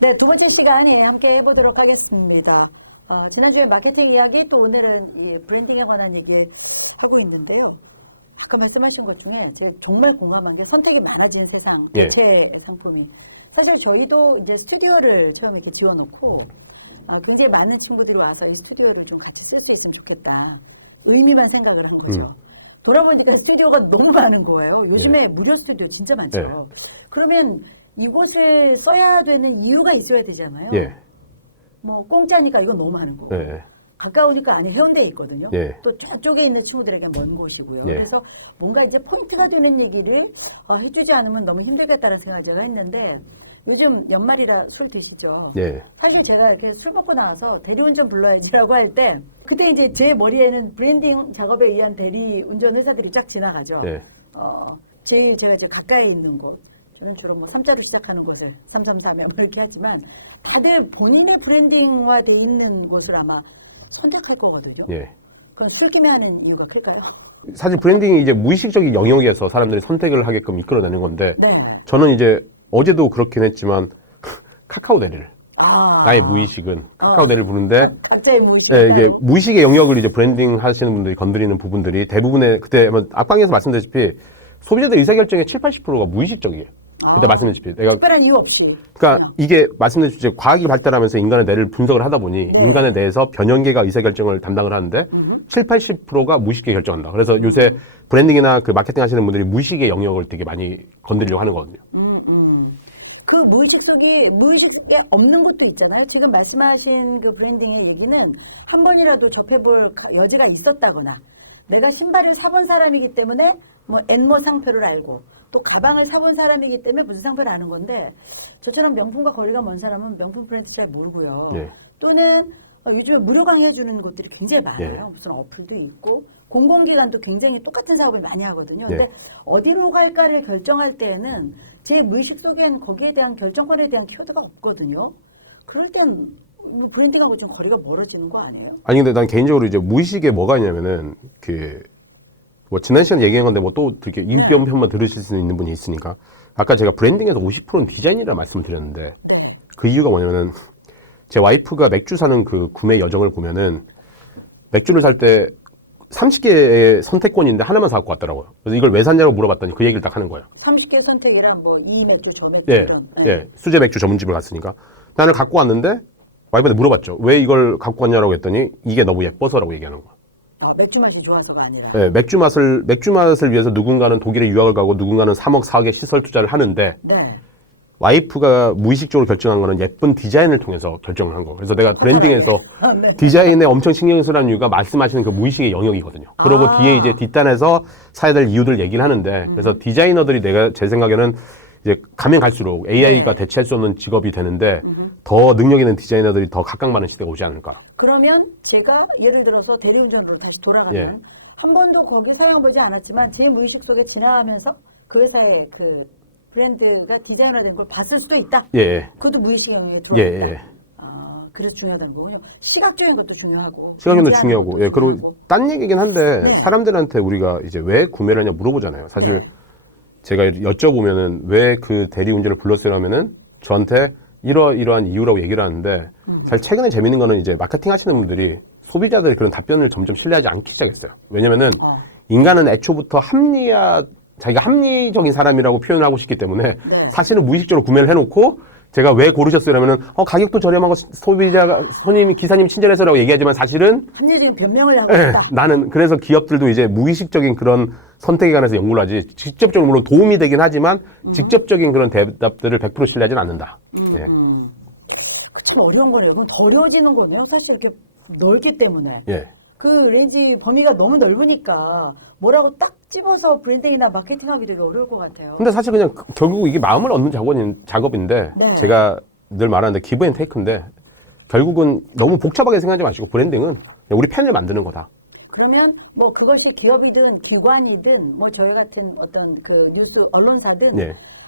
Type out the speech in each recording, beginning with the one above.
네, 두 번째 시간에 함께 해보도록 하겠습니다. 지난주에 마케팅 이야기, 또 오늘은 이 브랜딩에 관한 얘기 하고 있는데요. 아까 말씀하신 것 중에 제가 정말 공감한 게 선택이 많아진 세상, 대체 상품이. 사실 저희도 이제 스튜디오를 처음에 이렇게 지어놓고 굉장히 많은 친구들이 와서 이 스튜디오를 좀 같이 쓸 수 있으면 좋겠다. 의미만 생각을 한 거죠. 돌아보니까 스튜디오가 너무 많은 거예요. 요즘에 무료 스튜디오 진짜 많죠. 그러면 이곳을 써야 되는 이유가 있어야 되잖아요. 뭐 공짜니까 이건 너무 많은 거고. 가까우니까 안에 해운대에 있거든요. 또 저쪽에 있는 친구들에게 먼 곳이고요. 그래서 뭔가 이제 포인트가 되는 얘기를 해주지 않으면 너무 힘들겠다는 생각을 제가 했는데, 요즘 연말이라 술 드시죠? 사실 제가 이렇게 술 먹고 나와서 대리운전 불러야지라고 할 때, 그때 이제 제 머리에는 브랜딩 작업에 의한 대리운전 회사들이 쫙 지나가죠. 제일 제가 이제 가까이 있는 곳, 저는 주로 뭐 3자로 시작하는 곳을 333에 뭐 이렇게 하지만, 다들 본인의 브랜딩화 돼 있는 곳을 아마 선택할 거거든요. 그럼 술김에 하는 이유가 클까요? 사실 브랜딩이 이제 무의식적인 영역에서 사람들이 선택을 하게끔 이끌어내는 건데, 저는 이제 어제도 그렇긴 했지만 카카오 대리를 나의 무의식은 카카오 대리를 부르는데, 각자의 무의식. 이게 무의식의 영역을 이제 브랜딩 하시는 분들이 건드리는 부분들이 대부분의, 그때 앞방에서 말씀드렸다시피 소비자들 의사결정의 70~80%가 무의식적이에요. 그때 말씀드렸다시피 내가 특별한 이유 없이. 그러니까 이게 말씀드렸듯이 과학이 발달하면서 인간의 뇌를 분석을 하다 보니 인간의 뇌에서 변형계가 의사결정을 담당을 하는데 70~80%가 무의식에 결정한다. 그래서 요새 브랜딩이나 그 마케팅 하시는 분들이 무의식의 영역을 되게 많이 건드리려고 하는 거거든요. 그 무의식에 없는 것도 있잖아요. 지금 말씀하신 그 브랜딩의 얘기는 한 번이라도 접해볼 여지가 있었다거나, 내가 신발을 사본 사람이기 때문에 뭐 엔모 상표를 알고, 또 가방을 사본 사람이기 때문에 무슨 상표를 아는 건데, 저처럼 명품과 거리가 먼 사람은 명품 브랜드 잘 모르고요. 또는 요즘에 무료 강의해주는 곳들이 굉장히 많아요. 무슨 어플도 있고 공공기관도 굉장히 똑같은 사업을 많이 하거든요. 근데 어디로 갈까를 결정할 때에는 제 무의식 속엔 거기에 대한 결정권에 대한 키워드가 없거든요. 그럴 땐 브랜딩하고 좀 거리가 멀어지는 거 아니에요? 아니 근데 난 개인적으로 이제 무의식에 뭐가 있냐면은 뭐 지난 시간에 얘기한 건데 뭐 또 이렇게 일변 편만 들으실 수 있는 분이 있으니까, 아까 제가 브랜딩에서 50%는 디자인이라 말씀을 드렸는데 그 이유가 뭐냐면은 제 와이프가 맥주 사는 그 구매 여정을 보면은 맥주를 살 때 30개의 선택권인데 하나만 사갖고 왔더라고요. 그래서 이걸 왜 샀냐고 물어봤더니 그 얘기를 딱 하는 거예요. 30개 선택이란 뭐 이 맥주 저 맥주 이런. 수제 맥주 전문집을 갔으니까 나는 갖고 왔는데 와이프한테 물어봤죠. 왜 이걸 갖고 왔냐라고 했더니 이게 너무 예뻐서라고 얘기하는 거야. 맥주 맛이 좋아서가 아니라. 맥주 맛을 위해서 누군가는 독일에 유학을 가고 누군가는 3억 4억의 시설 투자를 하는데 와이프가 무의식적으로 결정한 거는 예쁜 디자인을 통해서 결정을 한 거. 그래서 내가 브랜딩에서 디자인에 엄청 신경을 쓰라는 이유가 말씀하시는 그 무의식의 영역이거든요. 그러고 뒤에 이제 뒷단에서 사야 될 이유들 얘기를 하는데, 그래서 디자이너들이 제 생각에는 이제 가면 갈수록 AI가 대체할 수 없는 직업이 되는데 더 능력 있는 디자이너들이 더 각광받는 시대가 오지 않을까. 그러면 제가 예를 들어서 대리운전으로 다시 돌아가면 한 번도 거기 사용해보지 않았지만 제 무의식 속에 지나가면서 그 회사의 그 브랜드가 디자인화된 걸 봤을 수도 있다. 그것도 무의식 영역에 들어왔다. 그래서 중요하다는 거군요. 시각적인 것도 중요하고. 시각적인 것도 중요하고. 그리고 딴 얘기긴 한데 사람들한테 우리가 이제 왜 구매를 하냐 물어보잖아요. 사실 제가 여쭤보면은 왜 그 대리운전을 불렀어요 하면은 저한테 이러이러한 이유라고 얘기를 하는데, 사실 최근에 재밌는 거는 이제 마케팅 하시는 분들이 소비자들의 그런 답변을 점점 신뢰하지 않기 시작했어요. 왜냐면은 인간은 애초부터 자기가 합리적인 사람이라고 표현을 하고 싶기 때문에 사실은 무의식적으로 구매를 해놓고, 제가 왜 고르셨어요? 라면은 가격도 저렴하고 기사님이 친절해서라고 얘기하지만 사실은 합리적인 변명을 하고 있다. 나는 그래서 기업들도 이제 무의식적인 그런 선택에 관해서 연구를 하지, 직접적으로 물론 도움이 되긴 하지만 직접적인 그런 대답들을 100% 신뢰하지는 않는다. 참 어려운 거네요. 그럼 더 어려워지는 거네요. 사실 이렇게 넓기 때문에. 그 렌지 범위가 너무 넓으니까 뭐라고 딱 집어서 브랜딩이나 마케팅하기 되게 어려울 것 같아요. 근데 사실 그냥 결국 이게 마음을 얻는 작업인데 제가 늘 말하는데 기브 앤 테이크인데, 결국은 너무 복잡하게 생각하지 마시고 브랜딩은 우리 팬을 만드는 거다. 그러면 뭐 그것이 기업이든 기관이든 뭐 저희 같은 어떤 그 뉴스 언론사든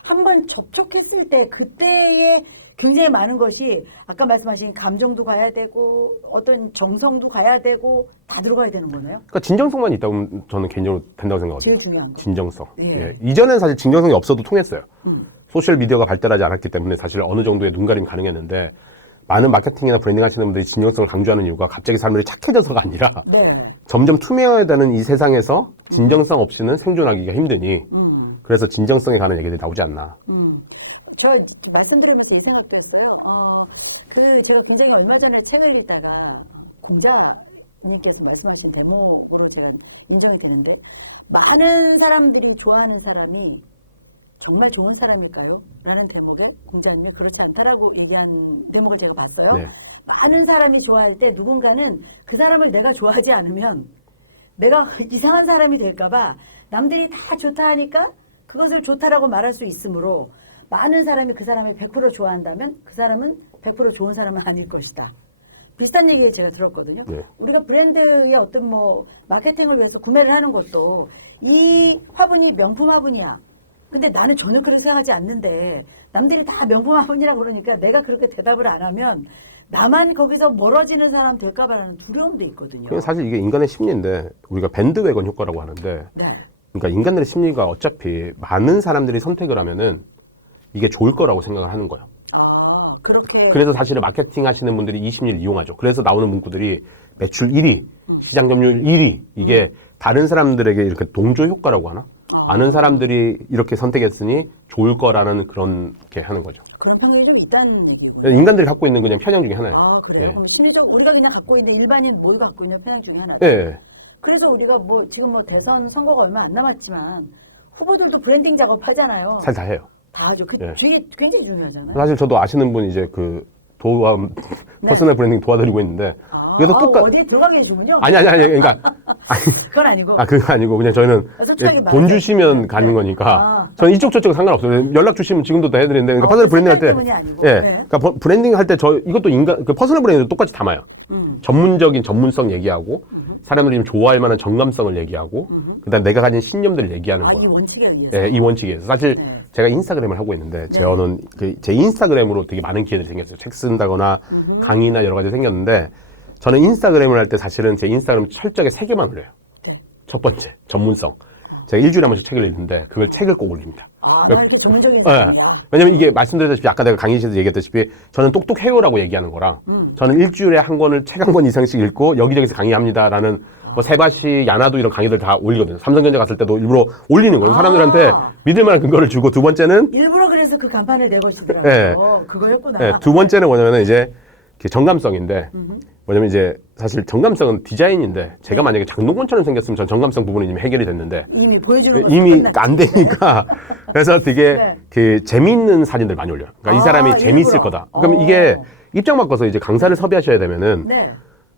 한번 접촉했을 때 그때의 굉장히 많은 것이 아까 말씀하신 감정도 가야 되고 어떤 정성도 가야 되고 다 들어가야 되는 거네요. 그러니까 진정성만 있다고 저는 개인적으로 된다고 생각하거든요. 제일 중요한 거. 진정성. 예. 예. 이전엔 사실 진정성이 없어도 통했어요. 소셜 미디어가 발달하지 않았기 때문에 사실 어느 정도의 눈가림이 가능했는데 많은 마케팅이나 브랜딩 하시는 분들이 진정성을 강조하는 이유가 갑자기 사람들이 착해져서가 아니라 네. 점점 투명해야되는 이 세상에서 진정성 없이는 생존하기가 힘드니 그래서 진정성에 관한 얘기들이 나오지 않나. 저 말씀드리면서 이 생각도 했어요. 제가 굉장히 얼마 전에 책을 읽다가 공자님께서 말씀하신 대목으로 제가 인정이 되는데 많은 사람들이 좋아하는 사람이 정말 좋은 사람일까요? 라는 대목에 공자님이 그렇지 않다라고 얘기한 대목을 제가 봤어요. 네. 많은 사람이 좋아할 때 누군가는 그 사람을 내가 좋아하지 않으면 내가 이상한 사람이 될까봐 남들이 다 좋다 하니까 그것을 좋다라고 말할 수 있으므로 많은 사람이 그 사람을 100% 좋아한다면 그 사람은 100% 좋은 사람은 아닐 것이다. 비슷한 얘기를 제가 들었거든요. 네. 우리가 브랜드의 어떤 마케팅을 위해서 구매를 하는 것도 이 화분이 명품 화분이야. 근데 나는 전혀 그렇게 생각하지 않는데 남들이 다 명품 화분이라고 그러니까 내가 그렇게 대답을 안 하면 나만 거기서 멀어지는 사람 될까 봐라는 두려움도 있거든요. 그냥 사실 이게 인간의 심리인데 우리가 밴드웨건 효과라고 하는데 네. 그러니까 인간들의 심리가 어차피 많은 사람들이 선택을 하면은 이게 좋을 거라고 생각을 하는 거예요. 그렇게. 그래서 사실은 마케팅 하시는 분들이 이 심리를 이용하죠. 그래서 나오는 문구들이 매출 1위, 시장 점유율 1위, 이게 다른 사람들에게 이렇게 동조 효과라고 하나? 많은 사람들이 이렇게 선택했으니 좋을 거라는 그런 게 하는 거죠. 그런 편견이 좀 있다는 얘기군요. 인간들이 갖고 있는 그냥 편향 중에 하나예요. 그래요? 예. 그럼 심리적 우리가 그냥 갖고 있는 일반인 모두 갖고 있는 편향 중에 하나죠. 예. 그래서 우리가 지금 대선 선거가 얼마 안 남았지만 후보들도 브랜딩 작업하잖아요. 사실 다 해요. 다 하죠. 예. 그게 굉장히 중요하잖아요. 사실 저도 아시는 분 이제 퍼스널 브랜딩 도와드리고 있는데 그래서 어디에 들어가 계시군요? 아니 그러니까 그건 아니고. 그거 아니고 그냥 저희는 솔직하게 돈 주시면 네. 가는 거니까 저는 이쪽 저쪽 상관없어요. 연락 주시면 지금도 다 해드리는데 그러니까 퍼스널 브랜딩 할 때 예. 네. 그러니까 브랜딩 할 때 이것도 퍼스널 브랜딩도 똑같이 담아요. 전문적인 전문성 얘기하고 사람들이 좀 좋아할 만한 정감성을 얘기하고 그다음 내가 가진 신념들을 얘기하는 거예요. 이 원칙에 의해서. 예, 이 원칙에 의해서 사실 제가 인스타그램을 하고 있는데 저는 제 인스타그램으로 되게 많은 기회들이 생겼어요. 책 쓴다거나 강의나 여러 가지 생겼는데 저는 인스타그램을 할 때 사실은 제 인스타그램 철저하게 3개만 올려요. 네. 첫 번째 전문성. 제가 일주일에 한 번씩 책을 읽는데 그걸 책을 꼭 올립니다. 나 이렇게 전문적인 사람이야. 왜냐면 이게 말씀드렸다시피 아까 내가 강의실에서 얘기했다시피 저는 똑똑해요라고 얘기하는 거랑 저는 일주일에 한 권을 책 한 권 이상씩 읽고 여기저기서 강의합니다라는 세바시, 야나도 이런 강의들 다 올리거든요. 삼성전자 갔을 때도 일부러 올리는 거예요. 사람들한테 믿을 만한 근거를 주고 두 번째는 일부러 그래서 그 간판을 내것이더라고요. 예. 그거였구나. 예, 두 번째는 뭐냐면 이제 정감성인데 뭐냐면 이제 사실 정감성은 디자인인데 제가 만약에 장동건처럼 생겼으면 전 정감성 부분이 이미 해결이 됐는데 이미 보여주는 이미 안 되니까 그래서 되게 네. 재미있는 사진들 많이 올려요. 그러니까 이 사람이 재미있을 일부러. 거다. 그럼 이게 입장 바꿔서 이제 강사를 섭외하셔야 되면은 네.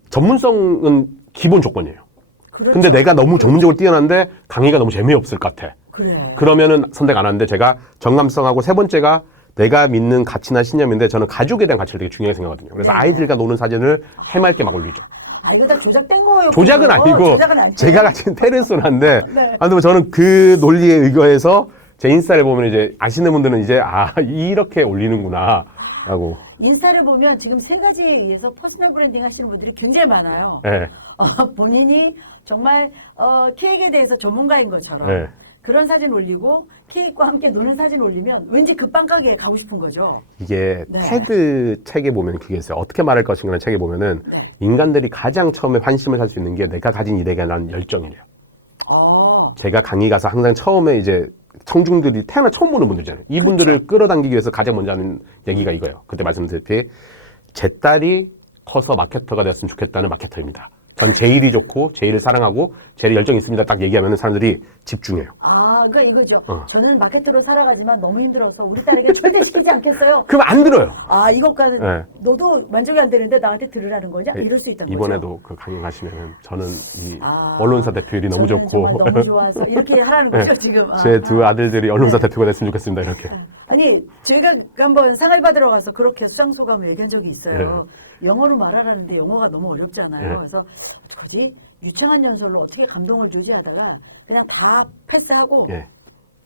전문성은 기본 조건이에요. 그렇죠. 근데 내가 너무 전문적으로 뛰어난데 강의가 너무 재미없을 것 같아. 그래. 그러면은 선택 안 하는데 제가 정감성하고 세 번째가 내가 믿는 가치나 신념인데 저는 가족에 대한 가치를 되게 중요하게 생각하거든요. 그래서 아이들과 노는 사진을 해맑게 막 올리죠. 이거 다 조작된 거예요. 조작은 아니고 제가 가진 페르소나인데 네. 아무튼 저는 그 논리에 의거해서 제 인스타를 보면 이제 아시는 분들은 이제 이렇게 올리는구나 라고. 인스타를 보면 지금 3가지에 의해서 퍼스널 브랜딩 하시는 분들이 굉장히 많아요. 네. 본인이 정말 케이크에 대해서 전문가인 것처럼 네. 그런 사진 올리고 케이크와 함께 노는 사진 올리면 왠지 그 빵가게에 가고 싶은 거죠. 이게 네. 테드 책에 보면 그게 있어요. 어떻게 말할 것인가라는 책에 보면은 네. 인간들이 가장 처음에 환심을 살 수 있는 게 내가 가진 일에 대한 열정이래요. 제가 강의 가서 항상 처음에 이제 청중들이 태어나 처음 보는 분들이잖아요. 이분들을 그렇죠. 끌어당기기 위해서 가장 먼저 하는 얘기가 이거예요. 그때 말씀드렸듯이 제 딸이 커서 마케터가 되었으면 좋겠다는 마케터입니다. 전 제 일이 좋고 제 일을 사랑하고 제 일에 열정이 있습니다. 딱 얘기하면 사람들이 집중해요. 그러니까 이거죠. 저는 마케터로 살아가지만 너무 힘들어서 우리 딸에게 절대 시키지 않겠어요. 그럼 안 들어요. 이것과는 네. 너도 만족이 안 되는데 나한테 들으라는 거냐? 이럴 수 있다는 거죠. 이번에도 그 강의 가시면 저는 이 언론사 대표일이 너무 저는 좋고 정말 너무 좋아서 이렇게 하라는 거죠 지금. 제 두 아들들이 언론사 대표가 됐으면 좋겠습니다. 이렇게. 아니 제가 한번 상을 받으러 가서 그렇게 수상소감을 얘기한 적이 있어요. 영어로 말하라는데 영어가 너무 어렵잖아요. 그래서 어떡하지? 유창한 연설로 어떻게 감동을 주지 하다가 그냥 다 패스하고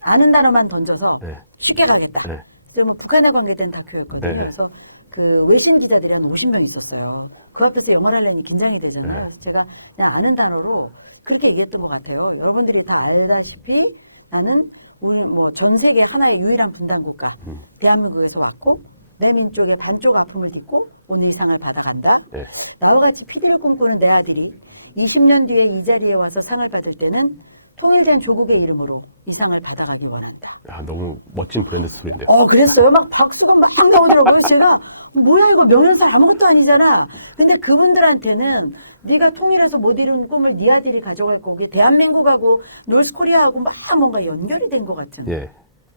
아는 단어만 던져서 쉽게 가겠다. 그래서 뭐 북한에 관계된 다큐였거든요. 네. 그래서 그 외신 기자들이 한 50명 있었어요. 그 앞에서 영어를 하려니 긴장이 되잖아요. 네. 그래서 제가 그냥 아는 단어로 그렇게 얘기했던 것 같아요. 여러분들이 다 알다시피 나는 우리 뭐 전 세계 하나의 유일한 분단 국가 대한민국에서 왔고 내 민족의 반쪽 아픔을 딛고 오늘 이 상을 받아간다. 네. 나와 같이 PD를 꿈꾸는 내 아들이 20년 뒤에 이 자리에 와서 상을 받을 때는 통일된 조국의 이름으로 이 상을 받아가기 원한다. 야, 너무 멋진 브랜드 스토리인데요. 그랬어요. 막 박수가 막 나오더라고요. 제가 뭐야 이거 명연사 아무것도 아니잖아. 근데 그분들한테는 네가 통일해서 못 이룬 꿈을 네 아들이 가져갈 거고 대한민국하고 노스코리아하고 막 뭔가 연결이 된 것 같은 예,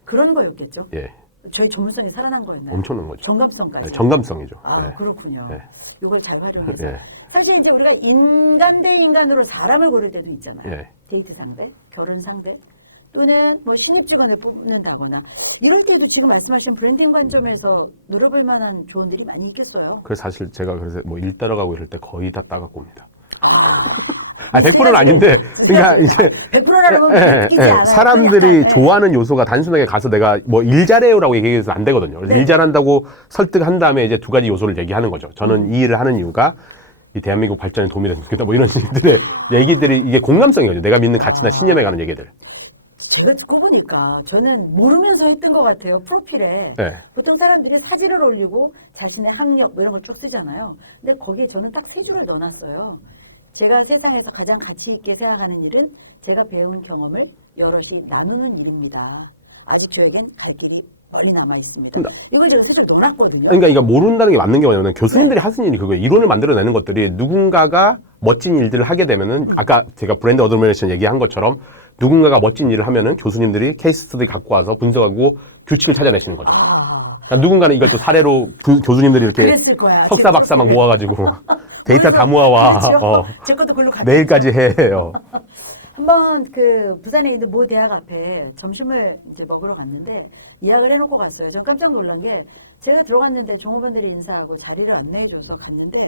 그런 거였겠죠. 예, 저희 전문성이 살아난 거였나요? 엄청난 거죠. 정감성까지. 네, 정감성이죠. 아 예. 그렇군요. 네. 이걸 잘 활용해서 예. 사실 이제 우리가 인간 대 인간으로 사람을 고를 때도 있잖아요. 예. 데이트 상대, 결혼 상대 또는 뭐 신입 직원을 뽑는다거나 이럴 때도 지금 말씀하신 브랜딩 관점에서 노려볼 만한 조언들이 많이 있겠어요. 그래서 사실 제가 그래서 뭐 일 따라가고 이럴 때 거의 다 따갖고 옵니다. 아, 100%는 아닌데, 그러니까 이제 100%라면 믿기지 않아요. 사람들이 약간, 예. 좋아하는 요소가 단순하게 가서 내가 뭐 일 잘해요라고 얘기해서 안 되거든요. 그래서 네. 일 잘한다고 설득한 다음에 이제 두 가지 요소를 얘기하는 거죠. 저는 이 일을 하는 이유가 이 대한민국 발전에 도움이 됐으면 좋겠다. 뭐 이런 식들의 얘기들이 이게 공감성이거든요. 내가 믿는 가치나 신념에 관한 얘기들. 제가 듣고 보니까 저는 모르면서 했던 것 같아요. 프로필에 네. 보통 사람들이 사진을 올리고 자신의 학력 뭐 이런 걸 쭉 쓰잖아요. 근데 거기에 저는 딱 세 줄을 넣어놨어요. 제가 세상에서 가장 가치 있게 생각하는 일은 제가 배운 경험을 여럿이 나누는 일입니다. 아직 저에겐 갈 길이 멀리 남아 있습니다. 이걸 제가 세 줄 넣어놨거든요. 그러니까 이거 모른다는 게 맞는 게 뭐냐면 교수님들이 하시는 일이 그거예요. 이론을 만들어내는 것들이 누군가가 멋진 일들을 하게 되면은 아까 제가 브랜드 어도미네이션 얘기한 것처럼 누군가가 멋진 일을 하면은 교수님들이 케이스 스터디 갖고 와서 분석하고 규칙을 찾아내시는 거죠. 그러니까 누군가는 이걸 또 사례로 교수님들이 이렇게 그랬을 거야. 석사 박사 막 모아가지고 데이터 다 모아와 그렇죠. 제 것도 글로 갔 내일까지 해요. 한번 그 부산에 있는 모 대학 앞에 점심을 이제 먹으러 갔는데 예약을 해놓고 갔어요. 저는 깜짝 놀란 게 제가 들어갔는데 종업원들이 인사하고 자리를 안내해줘서 갔는데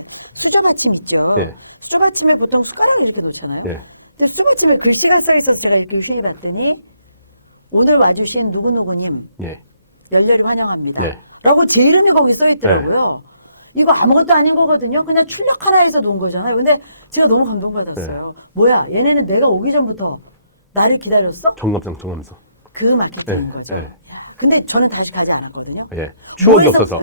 수저받침 있죠. 예. 수저받침에 보통 숟가락을 이렇게 놓잖아요. 예. 근데 수저받침에 글씨가 써 있어서 제가 이렇게 유심히 봤더니 오늘 와주신 누구누구님 예. 열렬히 환영합니다. 예. 라고 제 이름이 거기 써 있더라고요. 이거 아무것도 아닌 거거든요. 그냥 출력 하나에서 놓은 거잖아요. 근데 제가 너무 감동받았어요. 뭐야, 얘네는 내가 오기 전부터 나를 기다렸어? 정감성. 그 마케팅인 예, 거죠. 예. 야, 근데 저는 다시 가지 않았거든요. 예. 추억이 뭐에서- 없어서.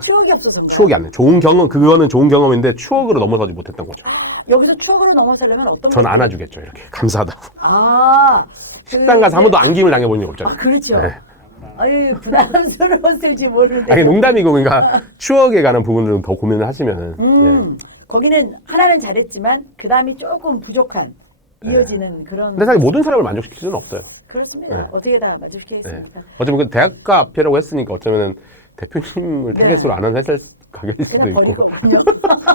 추억이 없어서. 추억이 안 나. 좋은 경험, 그거는 좋은 경험인데 추억으로 넘어서지 못했던 거죠. 여기서 추억으로 넘어서려면 어떤 전 거- 안아주겠죠, 이렇게. 감사하다고. 아, 식당 가서 한 번도 안김을 당해본 적 아, 없잖아요. 그렇죠. 네. 아유, 부담스러웠을지 모르는데. 아니, 농담이고, 그러니까 추억에 관한 부분들은 더 고민을 하시면은. 예. 거기는 하나는 잘했지만 그 다음이 조금 부족한 이어지는 그런. 근데 사실 모든 사람을 만족시킬 수는 없어요. 그렇습니다. 네. 어떻게 다 예. 만족시키겠습니까? 어쩌면 그 대학가 앞이라고 했으니까 어쩌면은 대표님을 네. 타겟으로 안 하는 회사일 가게일 수도 그냥 버릴 있고. 거군요.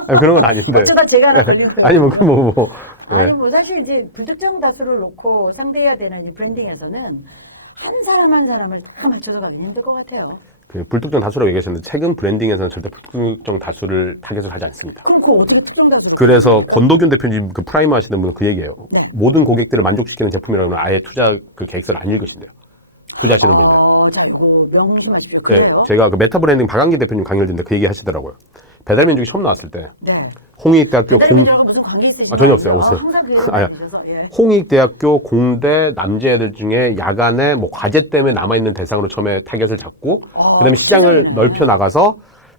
아니, 그런 건 아닌데. 어쩌다 제가 하나 걸린 거예요. 아니, 뭐. 아니 예. 뭐 사실 이제 불특정 다수를 놓고 상대해야 되는 이 브랜딩에서는 한 사람 한 사람을 다 맞춰서 가기 힘들 것 같아요. 그 불특정 다수라고 얘기하셨는데 최근 브랜딩에서는 절대 불특정 다수를 타겟을 하지 않습니다. 그럼 그거 어떻게 특정 다수로? 그래서 권도균 대표님 그 프라이머 하시는 분은 그 얘기예요. 네. 모든 고객들을 만족시키는 제품이라면 아예 투자 그 계획서를 안 읽으신대요. 투자하시는 분인데. 자 이거 명심하십시오. 네, 그래요? 제가 그 메타 브랜딩 박한기 대표님 강의를 듣는데 그 얘기 하시더라고요. 배달 민족이 처음 나왔을 때 네. 홍익대학교 배달민족하고 무슨 관계 있으신가요? 전혀 없어요. 없어요. 항상 그 아니요. 얘기하셔서 예. 홍익대학교 공대 남자애들 중에 야간에 뭐 과제 때문에 남아있는 대상으로 처음에 타겟을 잡고 그다음에 시장을 시장이네. 넓혀 나가서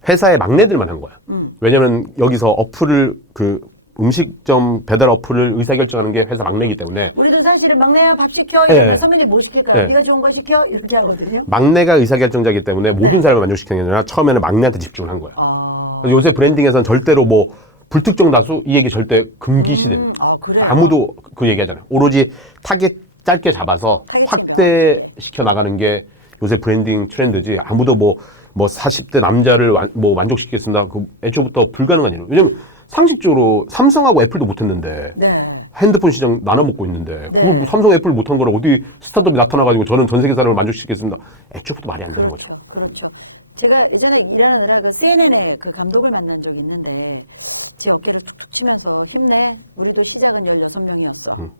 회사의 막내들만 한 거야. 왜냐면 여기서 어플을 그 음식점 배달 어플을 의사결정하는 게 회사 막내이기 때문에 우리도 사실은 막내야 밥 시켜. 네. 이러면 선배님 뭐 시킬까요? 네. 네가 좋은 거 시켜. 이렇게 하거든요. 막내가 의사결정자이기 때문에 모든 사람을 만족시키는 게 아니라 처음에는 막내한테 집중을 한 거야. 그래서 요새 브랜딩에서는 절대로 뭐 불특정 다수 이 얘기 절대 금기시돼. 그래요? 아무도 그 얘기하잖아요. 오로지 타겟 짧게 잡아서 타겟 확대시켜 나가는 게 요새 브랜딩 트렌드지. 아무도 뭐 40대 남자를 뭐 만족시키겠습니다. 그 애초부터 불가능한 일이에요. 왜냐면 상식적으로 삼성하고 애플도 못했는데 네. 핸드폰 시장 나눠 먹고 있는데 네. 그걸 뭐 삼성 애플 못한 거를 어디 스타트업이 나타나가지고 저는 전 세계 사람을 만족시키겠습니다. 애초부터 말이 안 되는 거죠. 그렇죠. 제가 예전에 일하느라 그 CNN의 그 감독을 만난 적이 있는데 제 어깨를 툭툭 치면서 힘내. 우리도 시작은 16명이었어.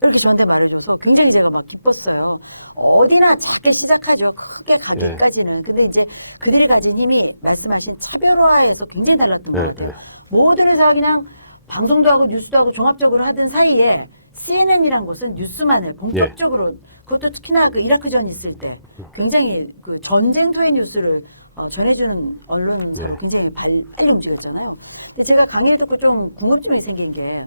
이렇게 저한테 말해줘서 굉장히 제가 막 기뻤어요. 어디나 작게 시작하죠. 크게 가기까지는. 근데 이제 그들이 가진 힘이 말씀하신 차별화에서 굉장히 달랐던 것 같아요. 모든 회사가 그냥 방송도 하고 뉴스도 하고 종합적으로 하던 사이에 CNN이란 곳은 뉴스만 해. 본격적으로 그것도 특히나 그 이라크전 있을 때 굉장히 그 전쟁터의 뉴스를 전해주는 언론사 굉장히 빨리 움직였잖아요. 근데 제가 강의를 듣고 좀 궁금증이 생긴 게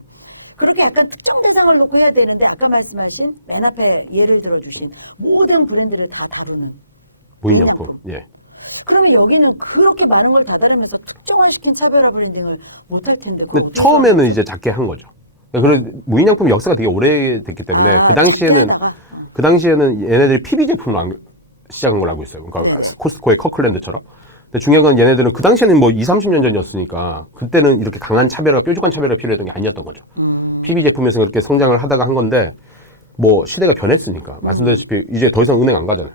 그렇게 약간 특정 대상을 놓고 해야 되는데 아까 말씀하신 맨 앞에 예를 들어주신 모든 브랜드를 다 다루는 무인양품. 그러면 여기는 그렇게 많은 걸 다 다루면서 특정화시킨 차별화 브랜딩을 못할 텐데. 근데 처음에는 이제 작게 한 거죠. 그리고 무인양품 역사가 되게 오래됐기 때문에 그 당시에는 얘네들이 PB 제품으로 시작한 걸 알고 있어요. 그러니까 코스트코의 커클랜드처럼. 근데 중요한 건 얘네들은 그 당시에는 뭐 20, 30년 전이었으니까 그때는 이렇게 강한 차별화, 뾰족한 차별화가 필요했던 게 아니었던 거죠. PB 제품에서 그렇게 성장을 하다가 한 건데 뭐 시대가 변했으니까 말씀드렸다시피 이제 더 이상 은행 안 가잖아요.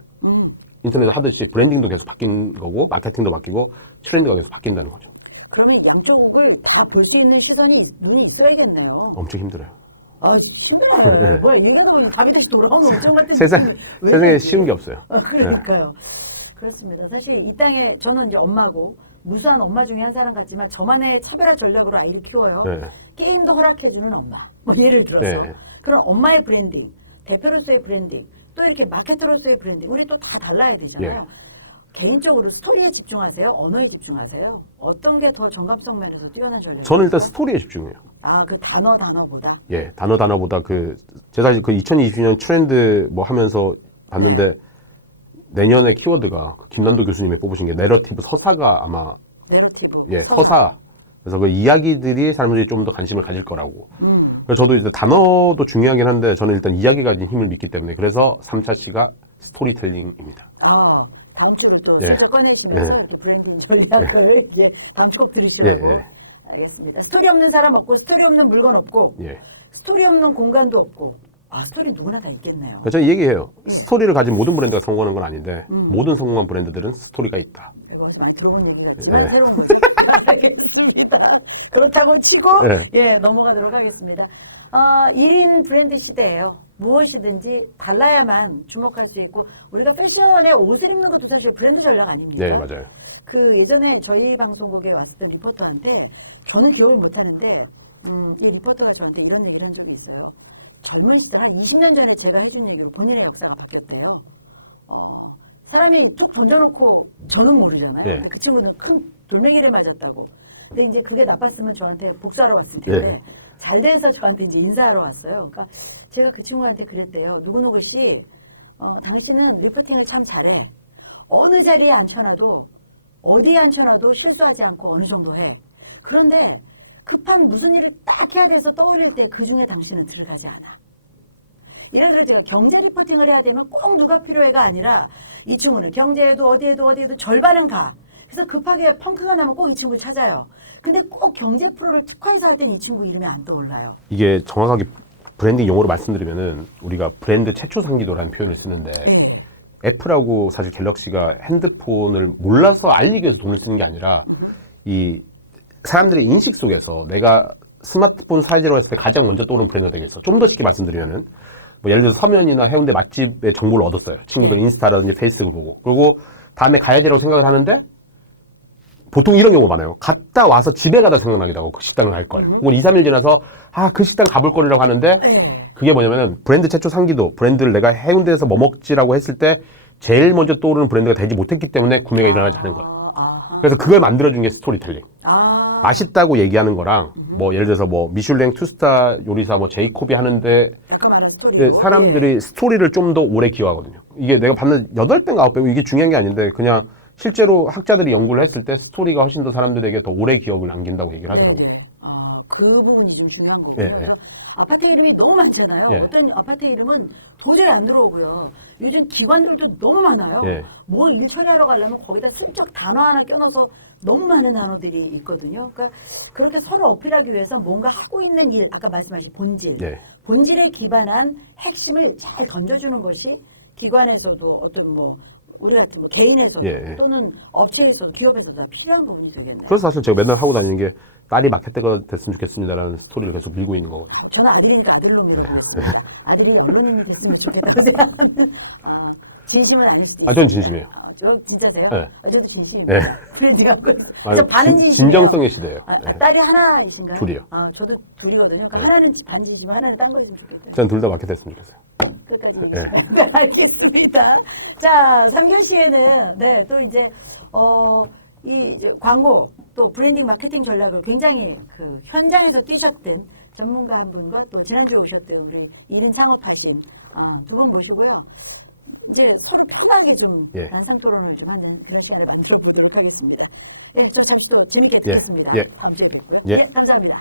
인터넷 하듯이 브랜딩도 계속 바뀐 거고 마케팅도 바뀌고 트렌드가 계속 바뀐다는 거죠. 그러면 양쪽을 다 볼 수 있는 눈이 있어야겠네요. 엄청 힘들어요. 아, 힘들어요. 뭐야, 얘기하다 보니 답이 다시 돌아오는 옥정 같은 세상에 쉬운 게 없어요. 그러니까요. 그렇습니다. 사실 이 땅에 저는 이제 엄마고 무수한 엄마 중에 한 사람 같지만 저만의 차별화 전략으로 아이를 키워요. 게임도 허락해주는 엄마. 뭐 예를 들어서 그런 엄마의 브랜딩, 대표로서의 브랜딩, 또 이렇게 마케터로서의 브랜딩, 우리 또 다 달라야 되잖아요. 개인적으로 스토리에 집중하세요? 언어에 집중하세요? 어떤 게 더 정감성 면에서 뛰어난 전략이에요? 저는 일단 스토리에 집중해요. 아, 그 단어보다? 단어보다 제가 사실 그 2020년 트렌드 뭐 하면서 봤는데 내년의 키워드가 김난도 교수님이 뽑으신 게 내러티브 서사가 아마 내러티브 서사. 그래서 그 이야기들이 사람들이 좀 더 관심을 가질 거라고. 그래서 저도 이제 단어도 중요하긴 한데 저는 일단 이야기가 가진 힘을 믿기 때문에 그래서 3차 C가 스토리텔링입니다. 아, 다음 주를 또 슬쩍 꺼내시면서 이렇게 브랜딩 전략을 이제 다음 주 꼭 들으시라고. 알겠습니다. 스토리 없는 사람 없고 스토리 없는 물건 없고 스토리 없는 공간도 없고 스토리는 누구나 다 있겠네요. 저는 이 얘기해요. 스토리를 가진 모든 브랜드가 성공하는 건 아닌데 모든 성공한 브랜드들은 스토리가 있다. 이거 많이 들어본 얘기 같지만 새로운 거죠. 알겠습니다. 그렇다고 치고 넘어가도록 하겠습니다. 1인 브랜드 시대예요. 무엇이든지 달라야만 주목할 수 있고 우리가 패션에 옷을 입는 것도 사실 브랜드 전략 아닙니까? 네, 맞아요. 그 예전에 저희 방송국에 왔었던 리포터한테 저는 기억을 못하는데 이 리포터가 저한테 이런 얘기를 한 적이 있어요. 젊은 시절 한 20년 전에 제가 해준 얘기로 본인의 역사가 바뀌었대요. 사람이 툭 던져놓고 저는 모르잖아요. 근데 그 친구는 큰 돌멩이를 맞았다고. 근데 이제 그게 나빴으면 저한테 복수하러 왔을 텐데 잘 돼서 저한테 이제 인사하러 왔어요. 그러니까 제가 그 친구한테 그랬대요. 누구누구 씨, 당신은 리포팅을 참 잘해. 어느 자리에 앉혀놔도 어디에 앉혀놔도 실수하지 않고 어느 정도 해. 그런데 급한 무슨 일을 딱 해야 돼서 떠올릴 때 그중에 당신은 들어가지 않아. 예를 들어 제가 경제 리포팅을 해야 되면 꼭 누가 필요해가 아니라 이 친구는 경제에도 어디에도 절반은 가. 그래서 급하게 펑크가 나면 꼭 이 친구를 찾아요. 근데 꼭 경제 프로를 특화해서 할 땐 이 친구 이름이 안 떠올라요. 이게 정확하게 브랜딩 용어로 말씀드리면은 우리가 브랜드 최초 상기도라는 표현을 쓰는데 애플하고 사실 갤럭시가 핸드폰을 몰라서 알리기 위해서 돈을 쓰는 게 아니라 이 사람들의 인식 속에서 내가 스마트폰 사이즈로 했을 때 가장 먼저 떠오르는 브랜드가 되겠어. 좀 더 쉽게 말씀드리면은 뭐 예를 들어서 서면이나 해운대 맛집의 정보를 얻었어요. 친구들 인스타라든지 페이스북을 보고. 그리고 다음에 가야지라고 생각을 하는데 보통 이런 경우가 많아요. 갔다 와서 집에 가다 생각나기도 하고 그 식당을 갈 걸. 혹은 2, 3일 지나서 그 식당 가볼 거리라고 하는데 그게 뭐냐면은 브랜드 최초 상기도, 브랜드를 내가 해운대에서 뭐 먹지라고 했을 때 제일 먼저 떠오르는 브랜드가 되지 못했기 때문에 구매가 일어나지 않은 거예요. 그래서 그걸 만들어준 게 스토리텔링. 맛있다고 얘기하는 거랑 뭐 예를 들어서 뭐 미슐랭 투스타 요리사 뭐 제이콥이 하는데 아까 말한 스토리 사람들이 스토리를 좀 더 오래 기억하거든요. 이게 내가 봤는 8배인가 9배 이게 중요한 게 아닌데 그냥 실제로 학자들이 연구를 했을 때 스토리가 훨씬 더 사람들에게 더 오래 기억을 남긴다고 얘기를 하더라고요. 그 부분이 좀 중요한 거고요. 아파트 이름이 너무 많잖아요. 어떤 아파트 이름은 도저히 안 들어오고요. 요즘 기관들도 너무 많아요. 뭐 일 처리하러 가려면 거기다 슬쩍 단어 하나 껴넣어서 너무 많은 단어들이 있거든요. 그러니까 그렇게 서로 어필하기 위해서 뭔가 하고 있는 일, 아까 말씀하신 본질, 본질에 기반한 핵심을 잘 던져주는 것이 기관에서도 어떤 뭐 우리 같은 뭐 개인에서도 예. 또는 업체에서도 기업에서도 다 필요한 부분이 되겠네요. 그래서 사실 제가 맨날 하고 다니는 게 딸이 마케터가 됐으면 좋겠습니다라는 스토리를 계속 밀고 있는 거거든요. 저는 아들이니까 아들놈이라고 했습니다. 아들이 언론인이 됐으면 좋겠다고 생각하는 진심은 아닐 수도 있어요. 전 진심이에요. 저 진짜세요? 네. 저도 진심. 네. 브랜딩 갖고 있어요. 아니, 저 반은 진심이에요. 진정성의 시대예요. 네. 딸이 하나이신가요? 둘이요. 저도 둘이거든요. 그러니까 네. 하나는 반진심이고 하나는 딴 거였으면 좋겠어요. 전 둘 다 마케터 했으면 좋겠어요. 끝까지. 네. 네, 알겠습니다. 자, 3교시에는 네, 또 이제 이제 광고 또 브랜딩 마케팅 전략을 굉장히 그 현장에서 뛰셨던 전문가 한 분과 또 지난주에 오셨던 우리 1인 창업하신 두 분 모시고요. 이제 서로 편하게 좀 예. 난상 토론을 좀 하는 그런 시간을 만들어 보도록 하겠습니다. 예, 저 잠시 또 재밌게 듣겠습니다. 예. 다음 주에 뵙고요. 예. 감사합니다.